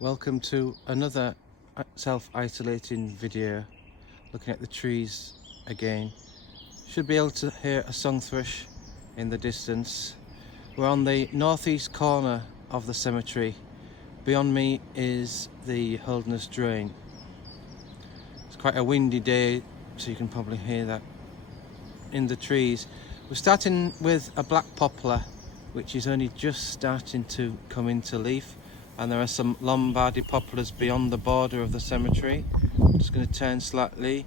Welcome to another self-isolating video looking at the trees again. Should be able to hear a song thrush in the distance. We're on the northeast corner of the cemetery. Beyond me is the Holderness Drain. It's quite a windy day, so you can probably hear that in the trees. We're starting with a black poplar, which is only just starting to come into leaf. And there are some Lombardy poplars beyond the border of the cemetery. I'm just going to turn slightly,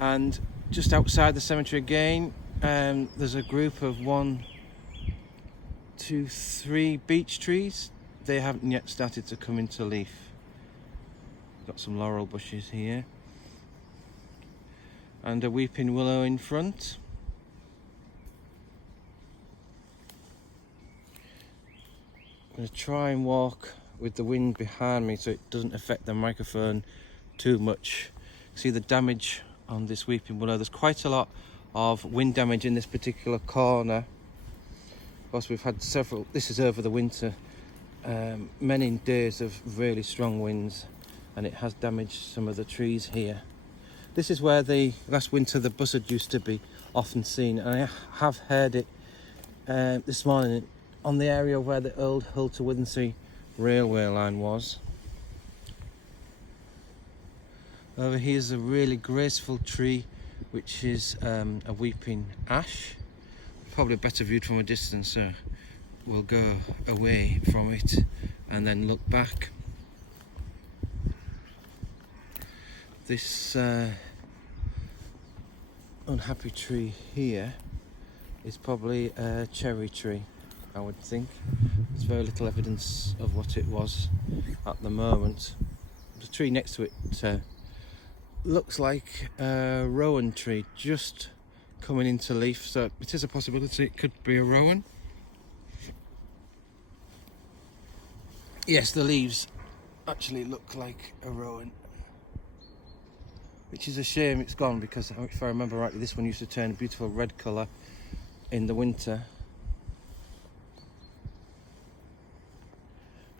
and just outside the cemetery again, there's a group of 1, 2, 3 beech trees. They haven't yet started to come into leaf. Got some laurel bushes here, and a weeping willow in front. I'm going to try and walk with the wind behind me so it doesn't affect the microphone too much. See the damage on this weeping willow. There's quite a lot of wind damage in this particular corner. Of course, we've had several, this is over the winter, many days of really strong winds, and it has damaged some of the trees here. This is where last winter the buzzard used to be often seen, and I have heard it this morning on the area where the old Hull to Withensea railway line was. Over here is a really graceful tree, which is a weeping ash. Probably better viewed from a distance, so we'll go away from it and then look back. This unhappy tree here is probably a cherry tree, I would think. There's very little evidence of what it was at the moment. The tree next to it looks like a Rowan tree just coming into leaf, so it is a possibility it could be a Rowan. Yes, the leaves actually look like a Rowan, which is a shame it's gone, because if I remember rightly, this one used to turn a beautiful red colour in the winter.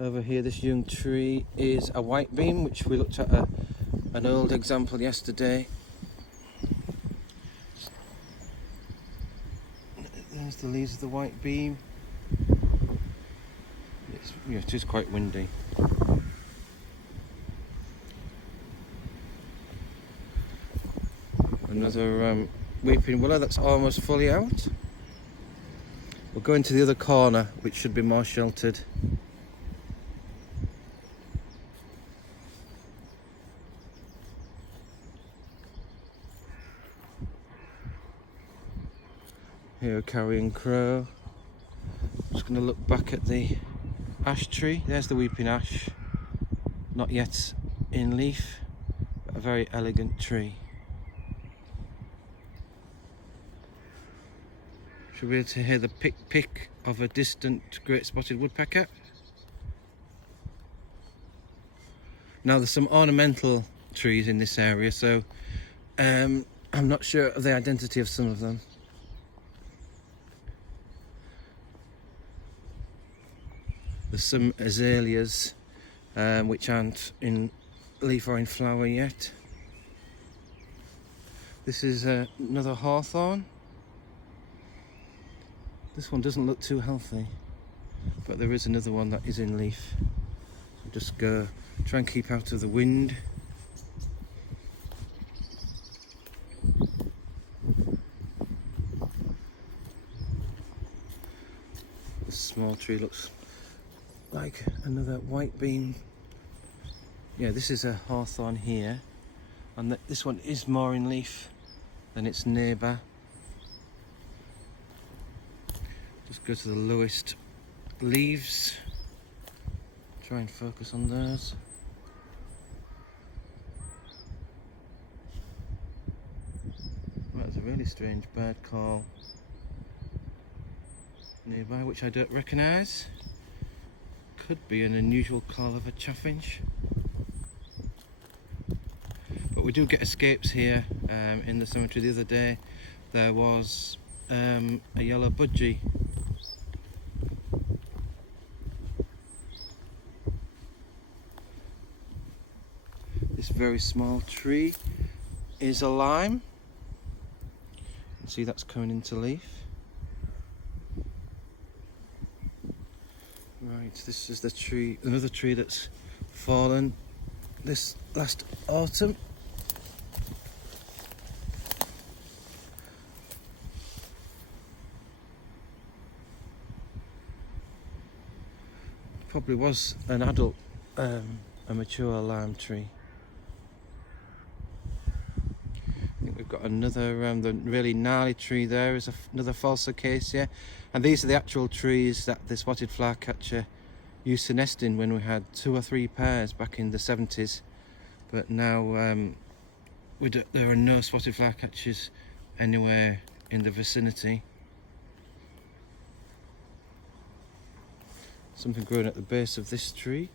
Over here, this young tree is a Whitebeam, which we looked at an old example yesterday. There's the leaves of the Whitebeam. It is quite windy. Another weeping willow that's almost fully out. We'll go into the other corner, which should be more sheltered. Here, a carrion crow. I'm just going to look back at the ash tree. There's the weeping ash, not yet in leaf, but a very elegant tree. Should be able to hear the pick of a distant great spotted woodpecker. Now, there's some ornamental trees in this area, so I'm not sure of the identity of some of them. There's some azaleas which aren't in leaf or in flower yet. This is another hawthorn. This one doesn't look too healthy, but there is another one that is in leaf. So just try and keep out of the wind. This small tree looks like another Whitebeam. Yeah, this is a hawthorn here, and this one is more in leaf than its neighbour. Just go to the lowest leaves, try and focus on those. Well, that's a really strange bird call nearby, which I don't recognise. Could be an unusual call of a chaffinch. But we do get escapes here. In the cemetery the other day, there was a yellow budgie. very small tree is a lime. You can see that's coming into leaf. Right, this is the tree, another tree that's fallen this last autumn. Probably was an adult, a mature lime tree. I think we've got another, the really gnarly tree there is another false acacia, and these are the actual trees that the spotted flowercatcher used to nest in when we had 2 or 3 pairs back in the 70s. But now there are no spotted flowercatchers anywhere in the vicinity. Something growing at the base of this tree.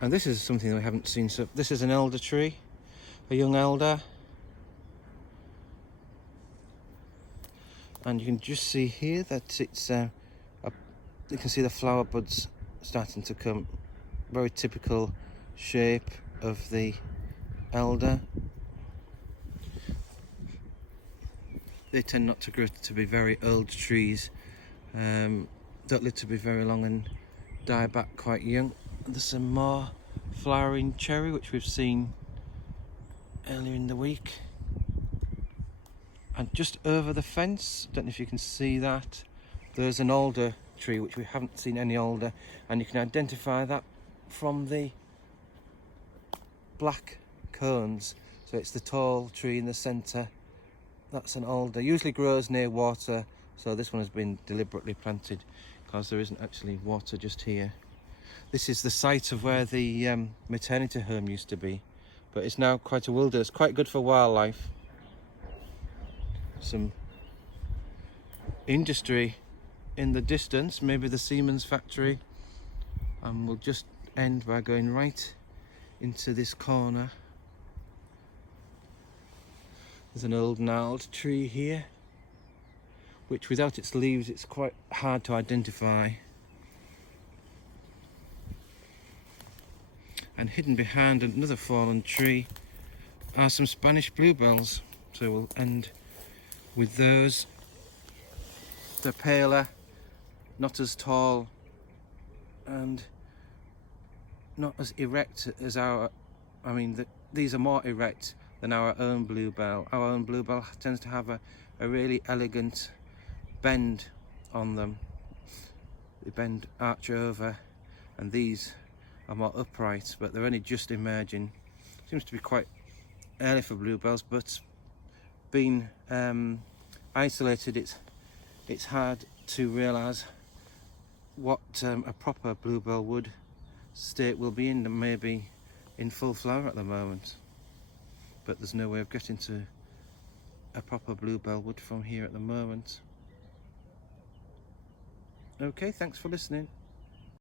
And this is something we haven't seen. So this is an elder tree, a young elder. And you can just see here that it's, you can see the flower buds starting to come. Very typical shape of the elder. They tend not to grow to be very old trees. Don't live to be very long and die back quite young. There's some more flowering cherry which we've seen earlier in the week. And just over the fence, don't know if you can see that, there's an alder tree which we haven't seen any alder, and you can identify that from the black cones. So it's the tall tree in the centre. That's an alder. Usually grows near water, so this one has been deliberately planted because there isn't actually water just here. This is the site of where the maternity home used to be, but it's now quite a wilderness, quite good for wildlife. Some industry in the distance, maybe the Siemens factory, and we'll just end by going right into this corner. There's an old gnarled tree here, which without its leaves it's quite hard to identify. And hidden behind another fallen tree are some Spanish bluebells. So we'll end with those. They're paler, not as tall, and not as erect as our, these are more erect than our own bluebell. Our own bluebell tends to have a really elegant bend on them. They bend, arch over, and these are more upright, but they're only just emerging. Seems to be quite early for bluebells, but being isolated, it's hard to realise what a proper bluebell wood state will be in. It may be in full flower at the moment, but there's no way of getting to a proper bluebell wood from here at the moment. Okay, thanks for listening.